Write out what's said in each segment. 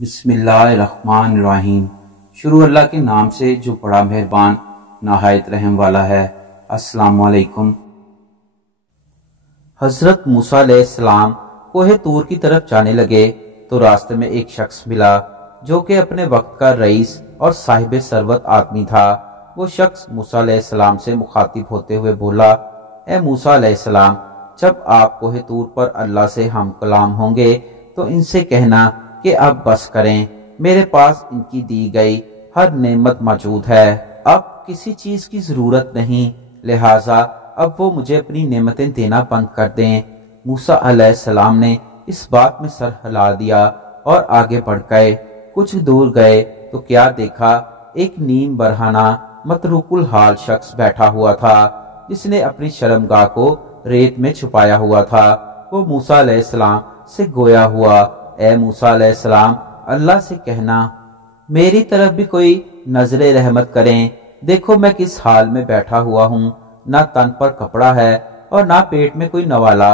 بسم اللہ الرحمن الرحیم۔ شروع اللہ کے نام سے جو بڑا مہربان نہایت رحم والا ہے۔ السلام علیکم۔ حضرت موسیٰ علیہ السلام کوہ طور کی طرف جانے لگے تو راستے میں ایک شخص ملا جو کہ اپنے وقت کا رئیس اور صاحب ثروت آدمی تھا۔ وہ شخص موسیٰ علیہ السلام سے مخاطب ہوتے ہوئے بولا، اے موسیٰ علیہ السلام، جب آپ کوہ طور پر اللہ سے ہم کلام ہوں گے تو ان سے کہنا کہ اب بس کریں، میرے پاس ان کی دی گئی ہر نعمت موجود ہے، اب کسی چیز کی ضرورت نہیں، لہٰذا اب وہ مجھے اپنی نعمتیں دینا بند کر دیں۔ موسیٰ علیہ السلام نے اس بات میں سر ہلا دیا اور آگے بڑھ گئے۔ کچھ دور گئے تو کیا دیکھا، ایک نیم برہنہ متروک الحال شخص بیٹھا ہوا تھا جس نے اپنی شرمگاہ کو ریت میں چھپایا ہوا تھا۔ وہ موسیٰ علیہ السلام سے گویا ہوا، اے موسیٰ علیہ السلام، اللہ سے کہنا میری طرف بھی کوئی نظر رحمت کریں، دیکھو میں کس حال میں بیٹھا ہوا ہوں، نہ تن پر کپڑا ہے اور نہ پیٹ میں کوئی نوالا،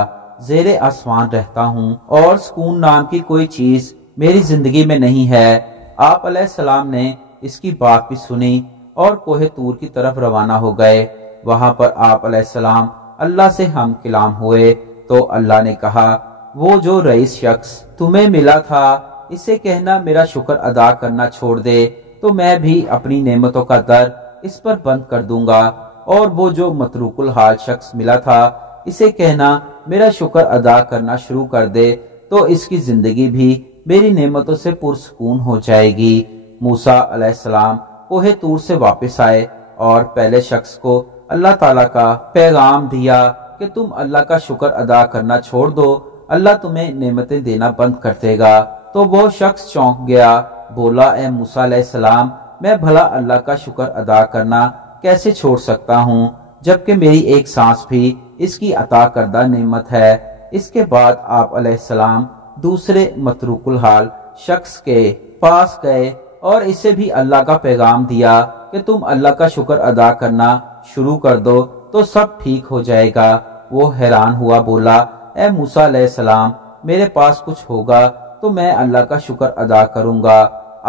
زیر آسمان رہتا ہوں اور سکون نام کی کوئی چیز میری زندگی میں نہیں ہے۔ آپ علیہ السلام نے اس کی بات بھی سنی اور کوہ طور کی طرف روانہ ہو گئے۔ وہاں پر آپ علیہ السلام اللہ سے ہم کلام ہوئے تو اللہ نے کہا، وہ جو رئیس شخص تمہیں ملا تھا اسے کہنا میرا شکر ادا کرنا چھوڑ دے تو میں بھی اپنی نعمتوں کا در اس پر بند کر دوں گا، اور وہ جو متروک الحال شخص ملا تھا اسے کہنا میرا شکر ادا کرنا شروع کر دے تو اس کی زندگی بھی میری نعمتوں سے پرسکون ہو جائے گی۔ موسیٰ علیہ السلام کوہ طور سے واپس آئے اور پہلے شخص کو اللہ تعالیٰ کا پیغام دیا کہ تم اللہ کا شکر ادا کرنا چھوڑ دو، اللہ تمہیں نعمتیں دینا بند کر دے گا۔ تو وہ شخص چونک گیا، بولا، اے موسیٰ علیہ السلام، میں بھلا اللہ کا شکر ادا کرنا کیسے چھوڑ سکتا ہوں جبکہ میری ایک سانس بھی اس کی عطا کردہ نعمت ہے۔ اس کے بعد آپ علیہ السلام دوسرے متروک الحال شخص کے پاس گئے اور اسے بھی اللہ کا پیغام دیا کہ تم اللہ کا شکر ادا کرنا شروع کر دو تو سب ٹھیک ہو جائے گا۔ وہ حیران ہوا، بولا، اے موسیٰ علیہ السلام، میرے پاس کچھ ہوگا تو میں اللہ کا شکر ادا کروں گا،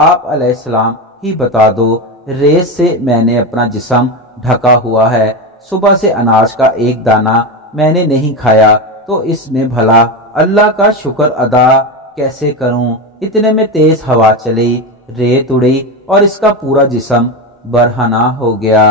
آپ علیہ السلام ہی بتا دو، ریت سے میں نے اپنا جسم ڈھکا ہوا ہے، صبح سے اناج کا ایک دانہ میں نے نہیں کھایا تو اس میں بھلا اللہ کا شکر ادا کیسے کروں؟ اتنے میں تیز ہوا چلی، ریت اڑی اور اس کا پورا جسم برہنہ ہو گیا۔